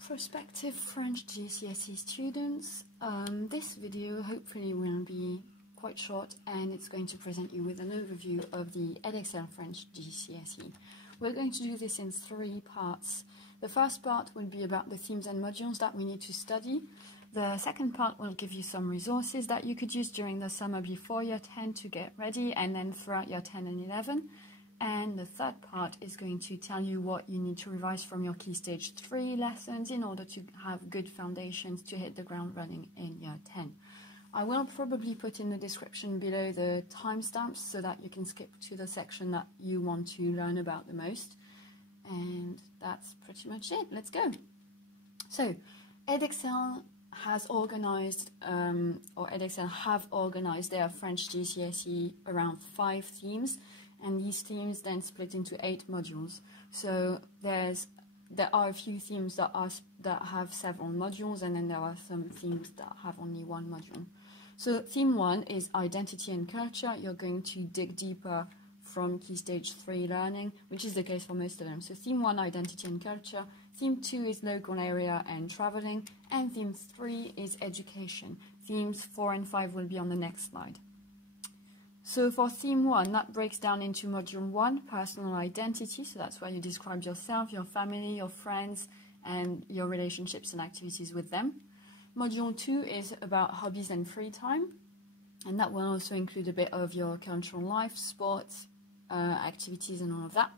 prospective French GCSE students, this video hopefully will be quite short and it's going to present you with an overview of the Edexcel French GCSE. We're going to do this in 3 parts. The first part will be about the themes and modules that we need to study. The second part will give you some resources that you could use during the summer before year 10 to get ready and then throughout year 10 and 11. And the third part is going to tell you what you need to revise from your Key Stage 3 lessons in order to have good foundations to hit the ground running in year 10. I will probably put in the description below the timestamps so that you can skip to the section that you want to learn about the most. And that's pretty much it. Let's go. So, Edexcel has organized, or Edexcel have organized their French GCSE around 5 themes. And these themes then split into 8 modules. So there are a few themes that have several modules, and then there are some themes that have only 1 module. So theme 1 is identity and culture. You're going to dig deeper from Key Stage 3 learning, which is the case for most of them. So theme 1, identity and culture. Theme 2 is local area and traveling. And theme 3 is education. Themes 4 and 5 will be on the next slide. So for theme 1, that breaks down into module 1, personal identity. So that's where you describe yourself, your family, your friends, and your relationships and activities with them. Module 2 is about hobbies and free time. And that will also include a bit of your cultural life, sports, activities, and all of that.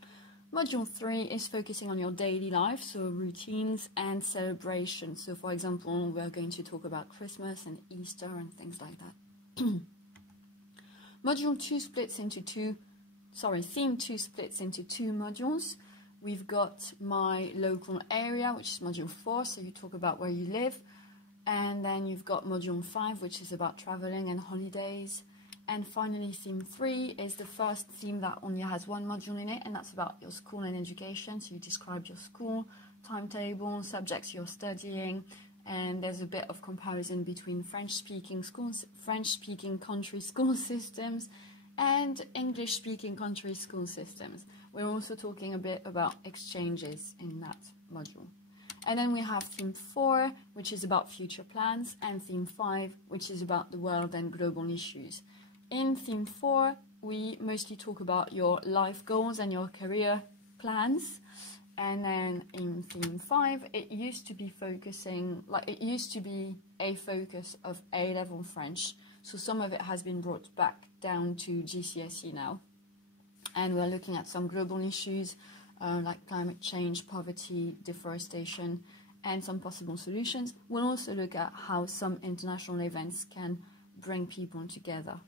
Module 3 is focusing on your daily life, so routines and celebrations. So for example, we're going to talk about Christmas and Easter and things like that. Module 2 splits into theme 2 splits into 2 modules. We've got my local area, which is module 4, so you talk about where you live. And then you've got module 5, which is about traveling and holidays. And finally, theme 3 is the first theme that only has 1 module in it, and that's about your school and education. So you describe your school, timetable, subjects you're studying, and there's a bit of comparison between French-speaking country school systems and English-speaking country school systems. We're also talking a bit about exchanges in that module. And then we have theme 4, which is about future plans, and theme 5, which is about the world and global issues. In theme 4, we mostly talk about your life goals and your career plans. And then in theme 5, it used to be a focus of A-level French. So some of it has been brought back down to GCSE now. And we're looking at some global issues like climate change, poverty, deforestation, and some possible solutions. We'll also look at how some international events can bring people together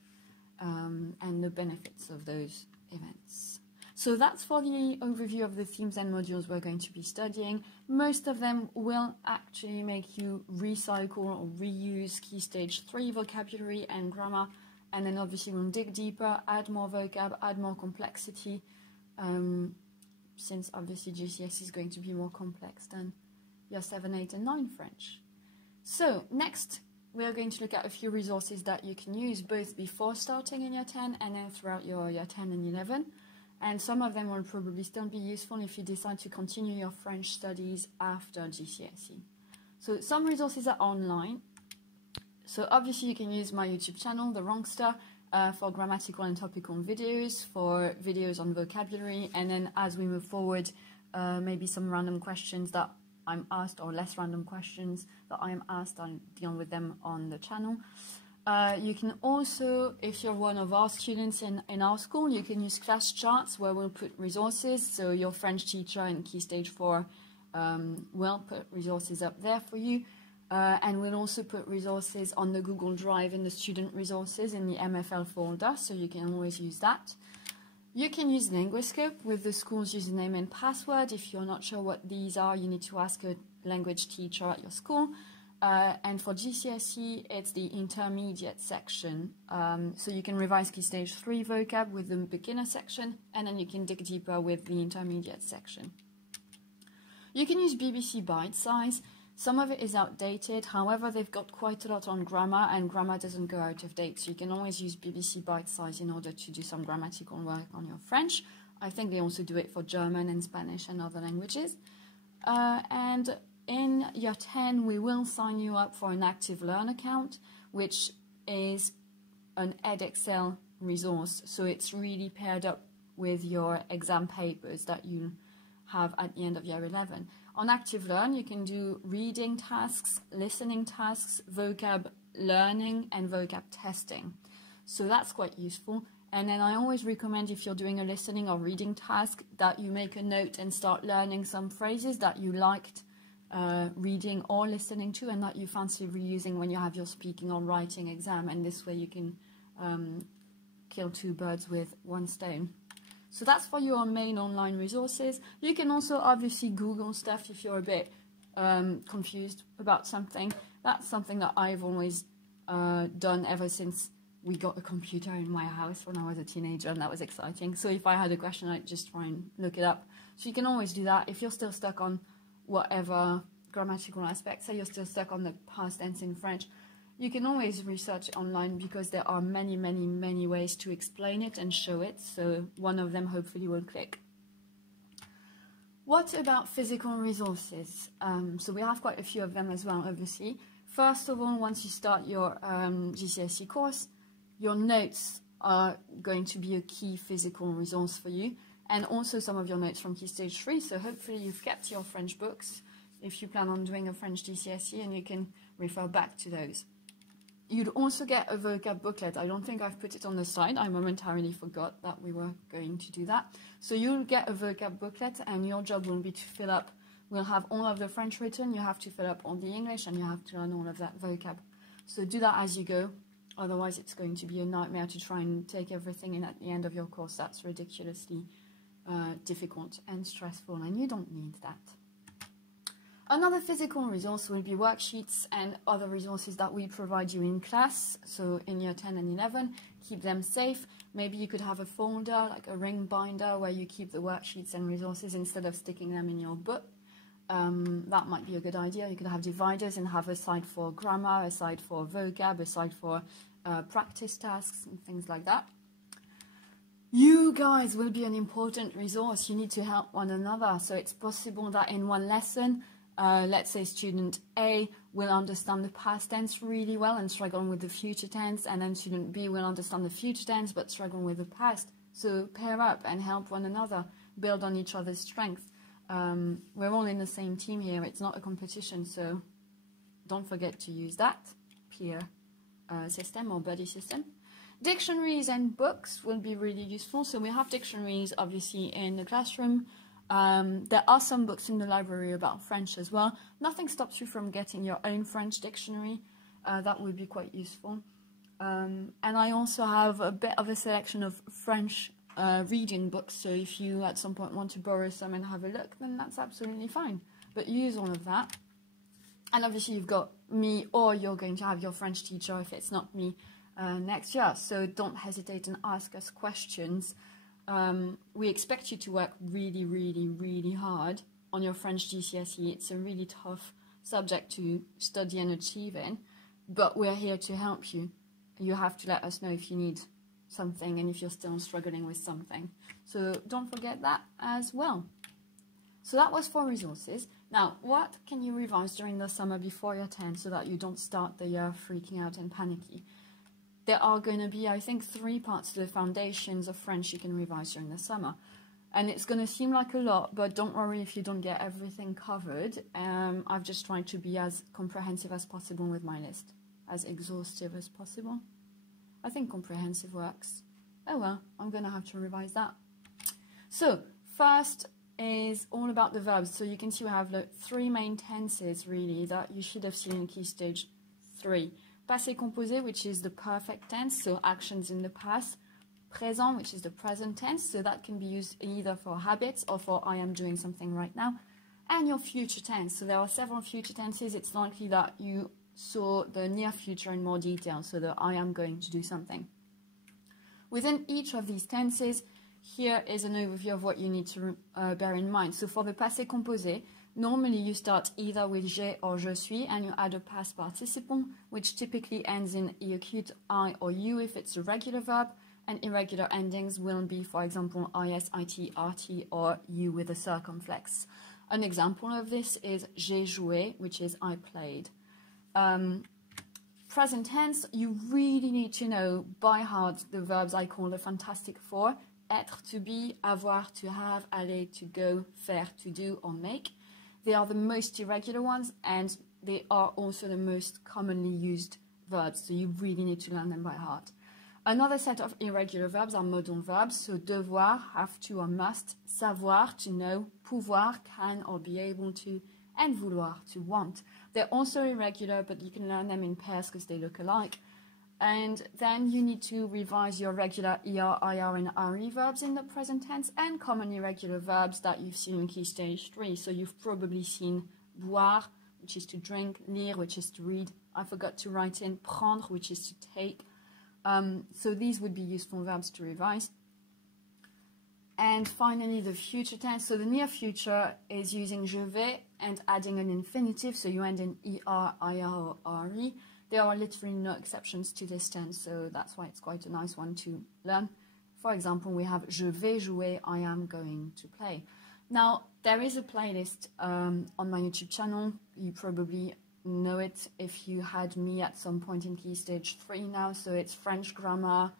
and the benefits of those events. So that's for the overview of the themes and modules we're going to be studying. Most of them will actually make you recycle or reuse Key Stage 3 vocabulary and grammar, and then obviously we'll dig deeper, add more vocab, add more complexity, since obviously GCSE is going to be more complex than year 7, 8 and 9 French. So next we are going to look at a few resources that you can use both before starting in year 10 and then throughout your year 10 and 11. And some of them will probably still be useful if you decide to continue your French studies after GCSE. So some resources are online. So obviously you can use my YouTube channel, The Wrongster, for grammatical and topical videos, for videos on vocabulary, and then as we move forward, maybe some random questions that I'm asked, or less random questions that I am asked, I'll deal with them on the channel. You can also, if you're one of our students in our school, you can use class charts where we'll put resources. So your French teacher in Key Stage 4 will put resources up there for you. And we'll also put resources on the Google Drive in the student resources in the MFL folder, so you can always use that. You can use Linguiscope with the school's username and password. If you're not sure what these are, you need to ask a language teacher at your school. And for GCSE, it's the intermediate section. So you can revise Key Stage 3 vocab with the beginner section, and then you can dig deeper with the intermediate section. You can use BBC Bite Size. Some of it is outdated, however, they've got quite a lot on grammar, and grammar doesn't go out of date, so you can always use BBC Bite Size in order to do some grammatical work on your French. I think they also do it for German and Spanish and other languages. And in year 10, we will sign you up for an Active Learn account, which is an Edexcel resource. So it's really paired up with your exam papers that you have at the end of year 11. On Active Learn, you can do reading tasks, listening tasks, vocab learning, and vocab testing. So that's quite useful. And then I always recommend, if you're doing a listening or reading task, that you make a note and start learning some phrases that you liked reading or listening to, and that you fancy reusing when you have your speaking or writing exam. And this way you can kill two birds with one stone. So that's for your main online resources. You can also obviously Google stuff if you're a bit confused about something. That's something that I've always done ever since we got a computer in my house when I was a teenager, and that was exciting. So if I had a question, I'd just try and look it up. So you can always do that. If you're still stuck on whatever grammatical aspect, say you're still stuck on the past tense in French, you can always research online, because there are many, many, many ways to explain it and show it. So one of them hopefully will click. What about physical resources? So we have quite a few of them as well, obviously. First of all, once you start your GCSE course, your notes are going to be a key physical resource for you, and also some of your notes from Key Stage 3. So hopefully you've kept your French books if you plan on doing a French GCSE, and you can refer back to those. You'd also get a vocab booklet. I don't think I've put it on the slide. I momentarily forgot that we were going to do that. So you'll get a vocab booklet, and your job will be to fill up. We'll have all of the French written. You have to fill up all the English, and you have to learn all of that vocab. So do that as you go. Otherwise, it's going to be a nightmare to try and take everything in at the end of your course. That's ridiculously difficult and stressful, and you don't need that. Another physical resource will be worksheets and other resources that we provide you in class. So in year 10 and 11, keep them safe. Maybe you could have a folder, like a ring binder, where you keep the worksheets and resources instead of sticking them in your book. That might be a good idea. You could have dividers and have a side for grammar, a side for vocab, a side for practice tasks and things like that. You guys will be an important resource. You need to help one another. So it's possible that in one lesson, let's say student A will understand the past tense really well and struggle with the future tense, and then student B will understand the future tense but struggle with the past. So pair up and help one another, build on each other's strength. We're all in the same team here. It's not a competition, so don't forget to use that peer system or buddy system. Dictionaries and books will be really useful. So we have dictionaries obviously in the classroom. There are some books in the library about French as well. Nothing stops you from getting your own French dictionary. That would be quite useful. And I also have a bit of a selection of French reading books, so if you at some point want to borrow some and have a look, then that's absolutely fine. But use all of that. And obviously you've got me, or you're going to have your French teacher if it's not me next year. So don't hesitate and ask us questions. We expect you to work really, really, really hard on your French GCSE. It's a really tough subject to study and achieve in, but we're here to help you. You have to let us know if you need something and if you're still struggling with something. So don't forget that as well. So that was for resources. Now, what can you revise during the summer before your 10 so that you don't start the year freaking out and panicky? There are going to be, I think, 3 parts to the foundations of French you can revise during the summer. And it's going to seem like a lot, but don't worry if you don't get everything covered. I've just tried to be as comprehensive as possible with my list, as exhaustive as possible. I think comprehensive works. Oh well, I'm going to have to revise that. So, first is all about the verbs. So you can see we have 3 main tenses, really, that you should have seen in Key Stage 3. Passé composé, which is the perfect tense, so actions in the past. Présent, which is the present tense, so that can be used either for habits or for I am doing something right now. And your future tense. So there are several future tenses. It's likely that you saw the near future in more detail, so that I am going to do something. Within each of these tenses, here is an overview of what you need to bear in mind. So for the passé composé, normally you start either with j'ai or je suis and you add a past participle, which typically ends in e acute I or you if it's a regular verb, and irregular endings will be, for example, is, it, rt, or you with a circumflex. An example of this is j'ai joué, which is I played. Present tense, you really need to know by heart the verbs I call the Fantastic Four. Être, to be, avoir, to have, aller, to go, faire, to do, or make. They are the most irregular ones, and they are also the most commonly used verbs, so you really need to learn them by heart. Another set of irregular verbs are modal verbs, so devoir, have to or must, savoir, to know, pouvoir, can or be able to, and vouloir, to want. They're also irregular, but you can learn them in pairs because they look alike. And then you need to revise your regular ER, IR, and RE verbs in the present tense and common irregular verbs that you've seen in Key Stage 3. So you've probably seen boire, which is to drink, lire, which is to read. I forgot to write in prendre, which is to take. So these would be useful verbs to revise. And finally, the future tense. So the near future is using je vais and adding an infinitive. So you end in ER, IR, or RE. There are literally no exceptions to this tense, so that's why it's quite a nice one to learn. For example, we have je vais jouer, I am going to play. Now, there is a playlist on my YouTube channel. You probably know it if you had me at some point in Key Stage 3 now. So it's French grammar,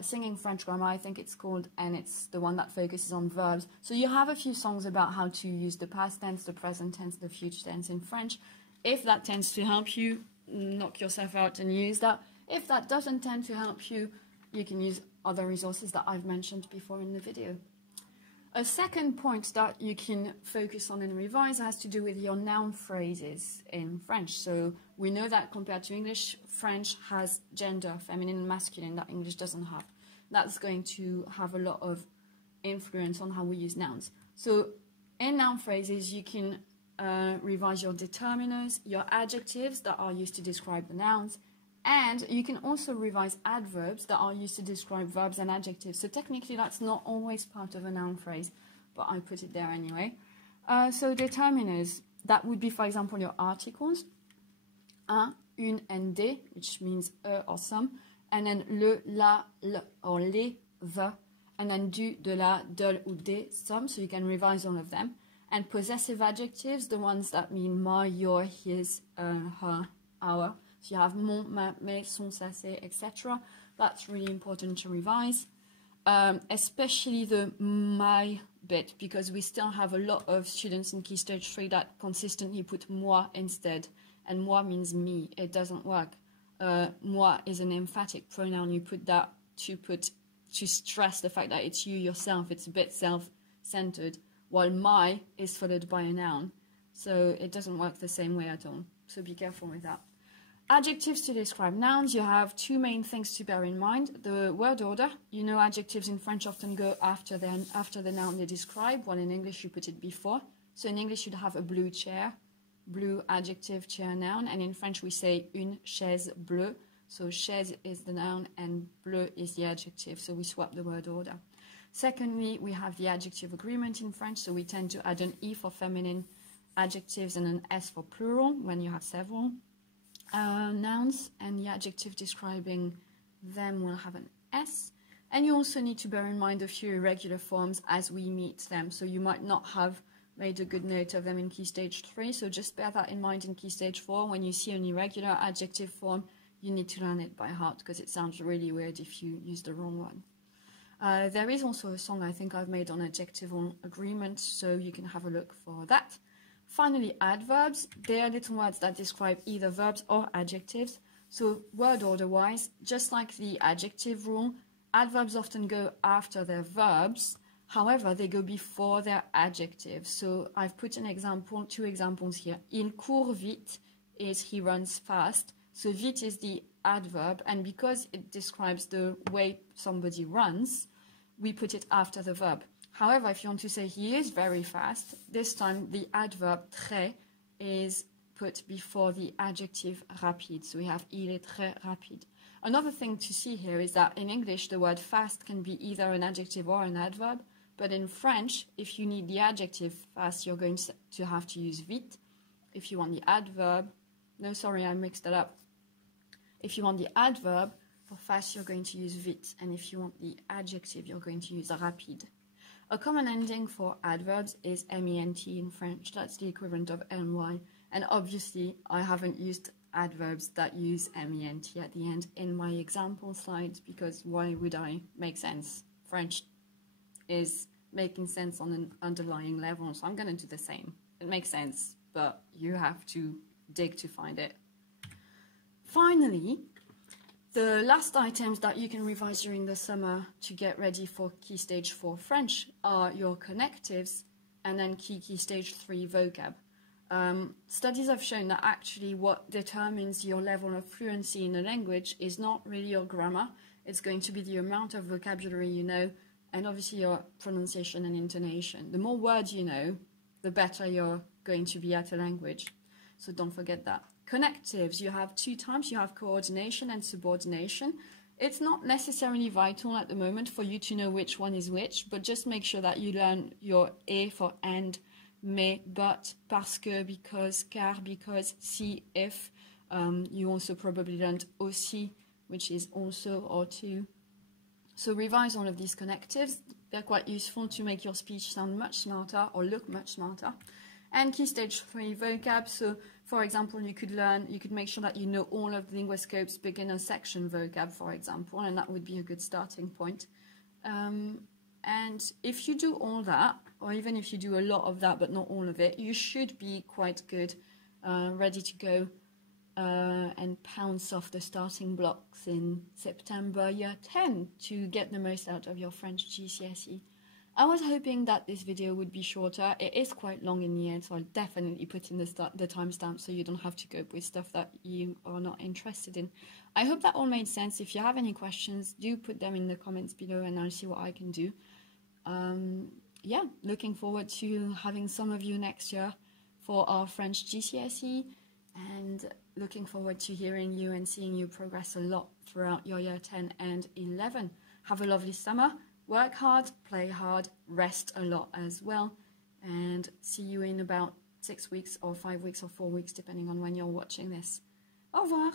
singing French grammar, I think it's called, and it's the one that focuses on verbs. So you have a few songs about how to use the past tense, the present tense, the future tense in French. If that tends to help you, knock yourself out and use that. If that doesn't tend to help you, you can use other resources that I've mentioned before in the video. A second point that you can focus on and revise has to do with your noun phrases in French. So we know that compared to English, French has gender, feminine and masculine, that English doesn't have. That's going to have a lot of influence on how we use nouns. So in noun phrases, you can revise your determiners, your adjectives that are used to describe the nouns, and you can also revise adverbs that are used to describe verbs and adjectives. So technically that's not always part of a noun phrase, but I put it there anyway. So determiners, that would be, for example, your articles, un, une, and des, which means or some, and then le, la, le, or les, the, and then du, de la, de ou des, some, so you can revise all of them. And possessive adjectives, the ones that mean my, your, his, her, our. So you have mon, ma, mes, son, ça, c'est, etc. That's really important to revise, especially the my bit, because we still have a lot of students in Key Stage 3 that consistently put moi instead, and moi means me. It doesn't work. Moi is an emphatic pronoun. You put that to stress the fact that it's you yourself. It's a bit self-centered. While my is followed by a noun. So it doesn't work the same way at all. So be careful with that. Adjectives to describe nouns, you have two main things to bear in mind. The word order, you know adjectives in French often go after the noun they describe, while in English you put it before. So in English you'd have a blue chair, blue adjective, chair noun, and in French we say une chaise bleue. So chaise is the noun and bleu is the adjective, so we swap the word order. Secondly, we have the adjective agreement in French, so we tend to add an E for feminine adjectives and an S for plural when you have several nouns, and the adjective describing them will have an S. And you also need to bear in mind a few irregular forms as we meet them, so you might not have made a good note of them in Key Stage 3, so just bear that in mind in Key Stage 4. When you see an irregular adjective form, you need to learn it by heart because it sounds really weird if you use the wrong one. There is also a song I think I've made on adjectival agreement, so you can have a look for that. Finally, adverbs. They are little words that describe either verbs or adjectives. So word order-wise, just like the adjective rule, adverbs often go after their verbs. However, they go before their adjectives. So I've put an example, two examples here. Il court vite is he runs fast. So vite is the adverb, and because it describes the way somebody runs, we put it after the verb. However, if you want to say he is very fast, this time the adverb très is put before the adjective rapide. So we have il est très rapide. Another thing to see here is that in English, the word fast can be either an adjective or an adverb. But in French, if you need the adjective fast, you're going to have to use vite. If you want the adverb, no, sorry, I mixed that up. If you want the adverb for fast, you're going to use vite. And if you want the adjective, you're going to use rapide. A common ending for adverbs is ment in French. That's the equivalent of ny. And obviously, I haven't used adverbs that use ment at the end in my example slides, because why would I make sense? French is making sense on an underlying level, so I'm going to do the same. It makes sense, but you have to dig to find it. Finally, the last items that you can revise during the summer to get ready for Key Stage 4 French are your connectives and then Key Stage 3 vocab. Studies have shown that actually what determines your level of fluency in a language is not really your grammar. It's going to be the amount of vocabulary you know, and obviously your pronunciation and intonation. The more words you know, the better you're going to be at a language. So don't forget that. Connectives, you have two types. You have coordination and subordination. It's not necessarily vital at the moment for you to know which one is which, but just make sure that you learn your et for and, mais, but, parce que, because, car, because, si, if. You also probably learned aussi, which is also or to. So revise all of these connectives. They're quite useful to make your speech sound much smarter or look much smarter. And Key Stage 3 vocab. So, for example, you could make sure that you know all of the Linguoscope's beginner section vocab, for example, and that would be a good starting point. And if you do all that, or even if you do a lot of that but not all of it, you should be quite good, ready to go and pounce off the starting blocks in September year 10 to get the most out of your French GCSE. I was hoping that this video would be shorter. It is quite long in the end, so I'll definitely put in the timestamp so you don't have to cope with stuff that you are not interested in. I hope that all made sense. If you have any questions, do put them in the comments below and I'll see what I can do. Yeah, looking forward to having some of you next year for our French GCSE, and looking forward to hearing you and seeing you progress a lot throughout your year 10 and 11. Have a lovely summer. Work hard, play hard, rest a lot as well, and see you in about 6 weeks or 5 weeks or 4 weeks, depending on when you're watching this. Au revoir!